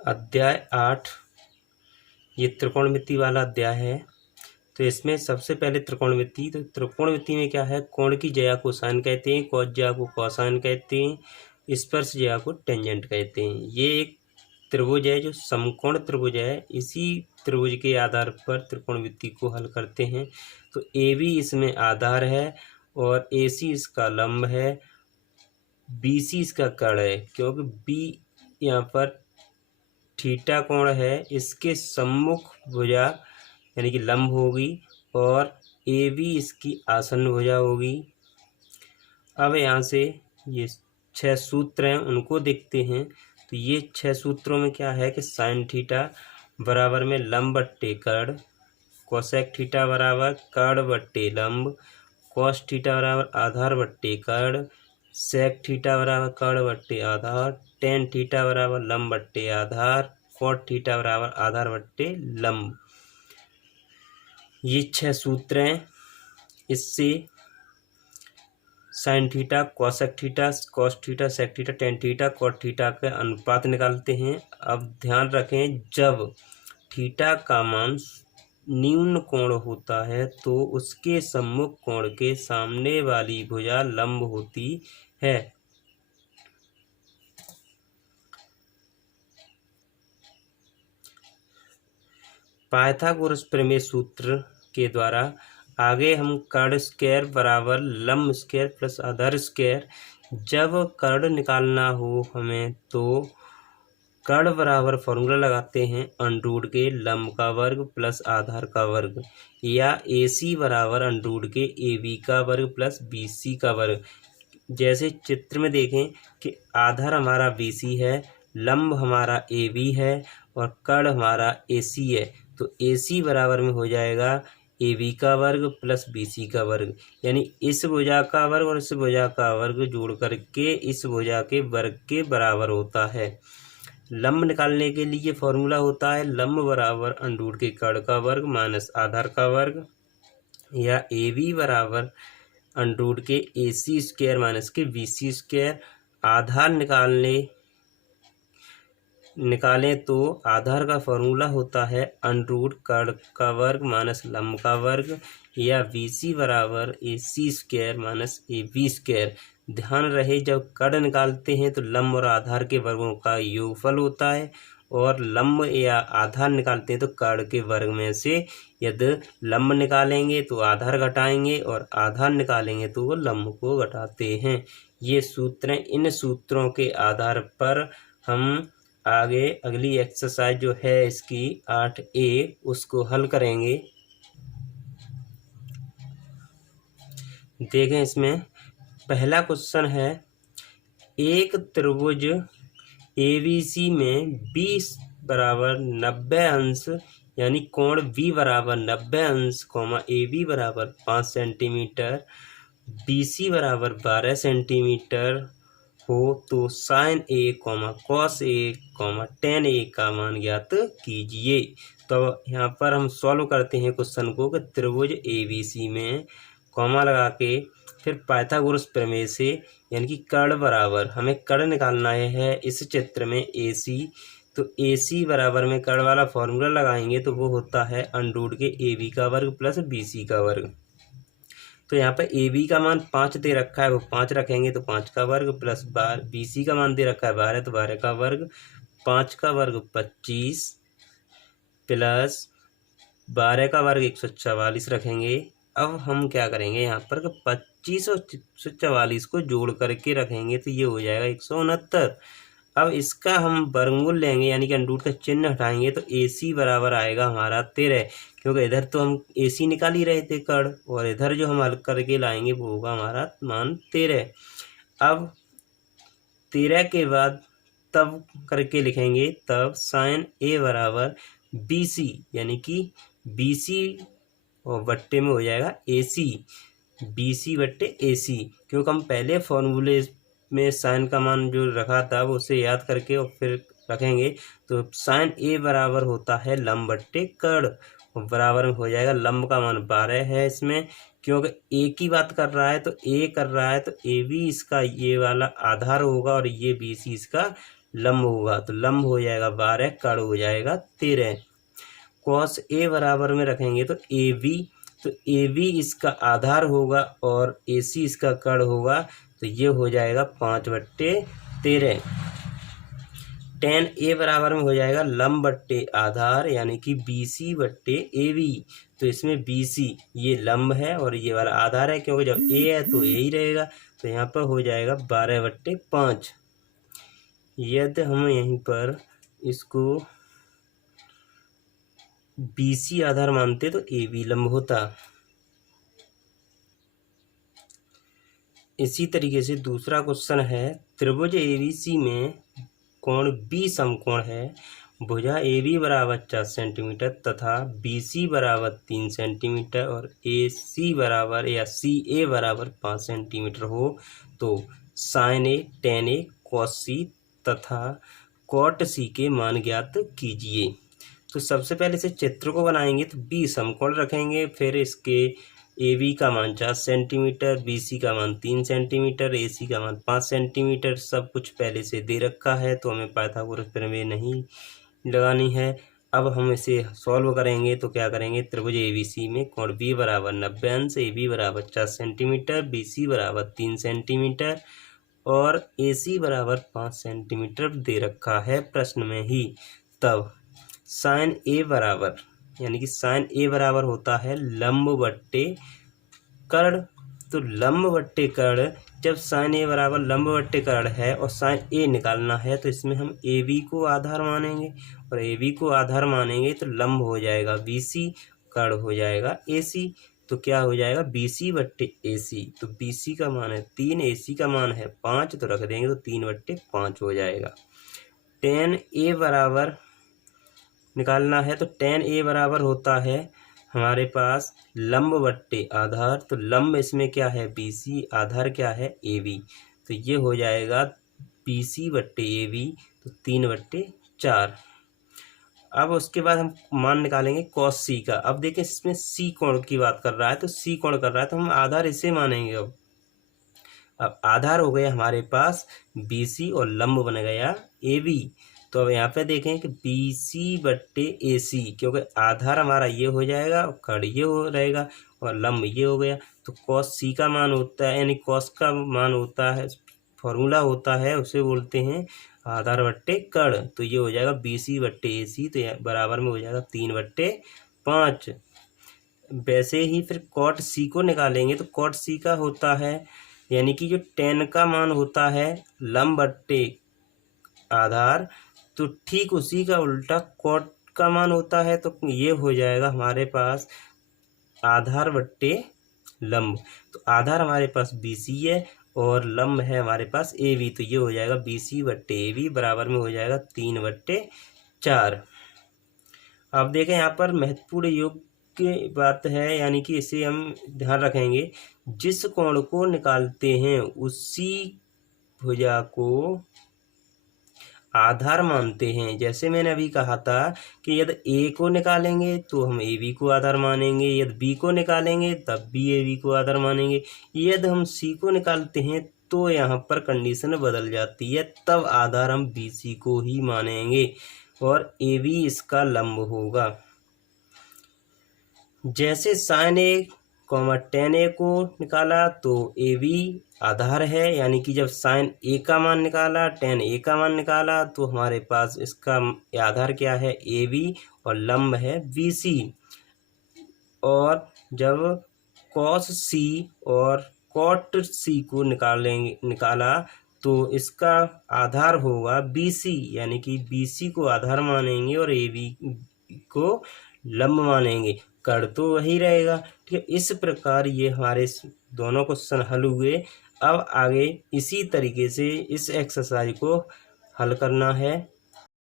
अध्याय 8 ये त्रिकोणमिति वाला अध्याय है। तो इसमें सबसे पहले त्रिकोणमिति। तो त्रिकोणमिति में क्या है, कोण की ज्या को साइन कहते हैं, कॉस ज्या को कोसाइन कहते हैं, स्पर्श ज्या को टेंजेंट कहते हैं। ये एक त्रिभुज है जो समकोण त्रिभुज है। इसी त्रिभुज के आधार पर त्रिकोणमिति को हल करते हैं। तो ए बी इसमें आधार है और ए सी इसका लंब है, बी सी इसका कर्ण है। क्योंकि बी यहाँ पर थीटा कोण है, इसके सम्मुख भुजा यानी कि लंब होगी और ए बी इसकी आसन्न भुजा होगी। अब यहाँ से ये 6 सूत्र हैं उनको देखते हैं। तो ये 6 सूत्रों में क्या है कि साइन थीटा बराबर में लंब बट्टे कर्ण, कोसेक थीटा बराबर कर्ण बट्टे लंब, कॉस थीटा बराबर आधार बट्टे कर्ण, सेक थीटा बराबर कर्ण बट्टे आधार, टेन थीटा बराबर लंब बट्टे आधार, कॉट थीटा बराबर आधार बट्टे लंब। ये 6 सूत्र हैं। इससे sine theta, cosec theta, cos theta, sec theta, tan theta, cot theta के अनुपात निकालते हैं। अब ध्यान रखें, जब थीटा का मान न्यून कोण होता है तो उसके सम्मुख कोण के सामने वाली भुजा लंब होती है। पाइथागोरस प्रमेय सूत्र के द्वारा आगे हम कर्ण स्क्वायर बराबर लंब स्क्वायर प्लस आधार स्क्वायर, जब कर्ण निकालना हो हमें तो कर्ण बराबर फॉर्मूला लगाते हैं अंडरूट के लंब का वर्ग प्लस आधार का वर्ग, या ए सी बराबर अंडरूट के ए बी का वर्ग प्लस बी सी का वर्ग। जैसे चित्र में देखें कि आधार हमारा बी सी है, लंब हमारा ए बी है और कर्ण हमारा ए सी है। तो ए सी बराबर में हो जाएगा ए बी का वर्ग प्लस बी सी का वर्ग, यानी इस भुजा का वर्ग और इस भुजा का वर्ग जोड़ करके इस भुजा के वर्ग के बराबर होता है। लंब निकालने के लिए फॉर्मूला होता है लंब बराबर अंडरूट के कर्ण का वर्ग माइनस आधार का वर्ग, या ए बी बराबर अंडरूट के ए सी स्क्वायर माइनस के बी सी स्क्वायर। आधार निकालें तो आधार का फॉर्मूला होता है अंडरूट कर्ण का वर्ग माइनस लंब का वर्ग, या बी सी बराबर a c square minus a b square. ध्यान रहे, जब कर्ण निकालते हैं तो लंब और आधार के वर्गों का योगफल होता है, और लंब या आधार निकालते हैं तो कर्ण के वर्ग में से यदि लंब निकालेंगे तो आधार घटाएंगे और आधार निकालेंगे तो वो लंब को घटाते हैं। ये सूत्र हैं। इन सूत्रों के आधार पर हम आगे अगली एक्सरसाइज जो है इसकी 8A उसको हल करेंगे। देखें, इसमें पहला क्वेश्चन है, एक त्रिभुज ABC में 20 बराबर 90 अंश यानी कोण B बराबर 90 अंश, AB बराबर 5 सेंटीमीटर, BC बराबर 12 सेंटीमीटर हो तो sign A cos A ten ए का मान ज्ञात कीजिए। तो यहाँ पर हम सॉल्व करते हैं क्वेश्चन को कि त्रिभुज ABC में कॉमा लगा के फिर पाइथागोरस प्रमेय से यानी कि कर्ण बराबर, हमें कर्ण निकालना है इस चित्र में AC। तो AC बराबर में कर्ण वाला फॉर्मूला लगाएंगे तो वो होता है अंडरूट के AB का वर्ग प्लस BC का वर्ग। तो यहाँ पर ए बी का मान 5 दे रखा है, वो 5 रखेंगे तो 5 का वर्ग प्लस बी सी का मान दे रखा है 12 तो 12 का वर्ग, 5 का वर्ग 25 प्लस 12 का वर्ग 144 रखेंगे। अब हम क्या करेंगे, यहाँ पर 25 और 144 को जोड़ करके रखेंगे तो ये हो जाएगा 169। अब इसका हम वर्गमूल लेंगे यानी कि अंडरूट का चिन्ह हटाएंगे तो ए सी बराबर आएगा हमारा 13, क्योंकि इधर तो हम ए सी निकाल ही रहे थे कर्ण, और इधर जो हम हल करके लाएंगे वो होगा हमारा मान 13। अब 13 के बाद तब करके लिखेंगे, तब साइन ए बराबर बी सी यानी कि बी सी और बट्टे में हो जाएगा ए सी, बी सी बट्टे ए सी, क्योंकि हम पहले फॉर्मूले में साइन का मान जो रखा था वो उसे याद करके और फिर रखेंगे। तो साइन ए बराबर होता है लंब बट्टे कर्ण, बराबर में हो जाएगा लंब का मान 12 है इसमें, क्योंकि ए की बात कर रहा है तो ए कर रहा है तो ए बी इसका ये वाला आधार होगा और ये बी सी इसका लंब होगा, तो लंब हो जाएगा 12, कड़ हो जाएगा 13। कॉस ए बराबर में रखेंगे तो ए बी, तो ए बी इसका आधार होगा और ए सी इसका कड़ होगा, तो ये हो जाएगा 5/13। टेन ए बराबर में हो जाएगा लंब बट्टे आधार यानी कि बी सी बट्टे ए बी। तो इसमें बी सी ये लंब है और ये वाला आधार है, क्योंकि जब ए है तो ए ही रहेगा, तो यहाँ पर हो जाएगा 12/5। यदि हम यहीं पर इसको बी सी आधार मानते तो ए बी लंब होता। इसी तरीके से दूसरा क्वेश्चन है, त्रिभुज एबीसी में कोण बी समकोण है, भुजा ए बी बराबर 4 सेंटीमीटर तथा बी सी बराबर 3 सेंटीमीटर और ए सी बराबर या सी ए बराबर 5 सेंटीमीटर हो, तो साइन ए, टेन ए, कॉस सी तथा कॉट सी के मान ज्ञात कीजिए। तो सबसे पहले से चित्र को बनाएंगे तो बी समकोण रखेंगे, फिर इसके ए बी का मान 4 सेंटीमीटर, बी सी का मान 3 सेंटीमीटर, ए सी का मान 5 सेंटीमीटर, सब कुछ पहले से दे रखा है, तो हमें पाइथागोरस प्रमेय नहीं लगानी है। अब हम इसे सॉल्व करेंगे तो क्या करेंगे, त्रिभुज ए बी सी में कोण बी बराबर 90 अंश, ए बी बराबर 4 सेंटीमीटर, बी सी बराबर 3 सेंटीमीटर और ए सी बराबर 5 सेंटीमीटर दे रखा है प्रश्न में ही। तब साइन ए बराबर यानी कि साइन ए बराबर होता है लंब बट्टे कर्ण। तो लंब बट्टे कर्ण, जब साइन ए बराबर लंब बट्टे कर्ण है और साइन ए निकालना है तो इसमें हम ए बी को आधार मानेंगे और ए बी को आधार मानेंगे तो लंब हो जाएगा बी सी, कर्ण हो जाएगा ए सी। तो क्या हो जाएगा बी सी बट्टे ए सी। तो बी सी का मान है 3, ए सी का मान है 5, तो रख देंगे तो 3/5 हो जाएगा। टेन ए बराबर निकालना है तो टेन ए बराबर होता है हमारे पास लंब बट्टे आधार, तो लंब इसमें क्या है बी सी, आधार क्या है ए बी, तो ये हो जाएगा बी सी बट्टे ए बी, तो 3/4। अब उसके बाद हम मान निकालेंगे कॉस सी का। अब देखें इसमें सी कोण की बात कर रहा है, तो सी कोण कर रहा है तो हम आधार इसे मानेंगे। अब आधार हो गया हमारे पास बी सी और लंब बन गया ए बी। तो अब यहाँ पे देखें कि बी सी बट्टे ए सी, क्योंकि आधार हमारा ये हो जाएगा और कर्ण ये हो रहेगा और लंब ये हो गया, तो कॉस सी का मान होता है यानी कॉस का मान होता है, फॉर्मूला होता है उसे बोलते हैं आधार बट्टे कर्ण। तो ये हो जाएगा बी सी बट्टे ए सी, तो बराबर में हो जाएगा 3/5। वैसे ही फिर कॉट सी को निकालेंगे तो कॉट सी का होता है यानी कि जो टेन का मान होता है लंब बट्टे आधार, तो ठीक उसी का उल्टा कॉट का मान होता है, तो ये हो जाएगा हमारे पास आधार बट्टे लंब। तो आधार हमारे पास बी सी है और लंब है हमारे पास ए बी, तो ये हो जाएगा बी सी बट्टे ए बी बराबर में हो जाएगा 3/4। अब देखें यहाँ पर महत्वपूर्ण योग की बात है, यानी कि इसे हम ध्यान रखेंगे, जिस कोण को निकालते हैं उसी भुजा को आधार मानते हैं। जैसे मैंने अभी कहा था कि यदि ए को निकालेंगे तो हम ए बी को आधार मानेंगे, यदि बी को निकालेंगे तब भी ए बी को आधार मानेंगे, यदि हम सी को निकालते हैं तो यहाँ पर कंडीशन बदल जाती है, तब आधार हम बी सी को ही मानेंगे और ए बी इसका लंब होगा। जैसे साइन ए टेन ए को निकाला तो ए बी आधार है, यानी कि जब साइन ए का मान निकाला, टेन ए का मान निकाला, तो हमारे पास इसका आधार क्या है ए बी और लंब है बी सी। और जब कॉस सी और कॉट सी को निकाला तो इसका आधार होगा बी सी, यानी कि बी सी को आधार मानेंगे और ए बी को लंब मानेंगे, कर्ण तो वही रहेगा। ठीक है, इस प्रकार ये हमारे दोनों क्वेश्चन हल हुए। अब आगे इसी तरीके से इस एक्सरसाइज को हल करना है।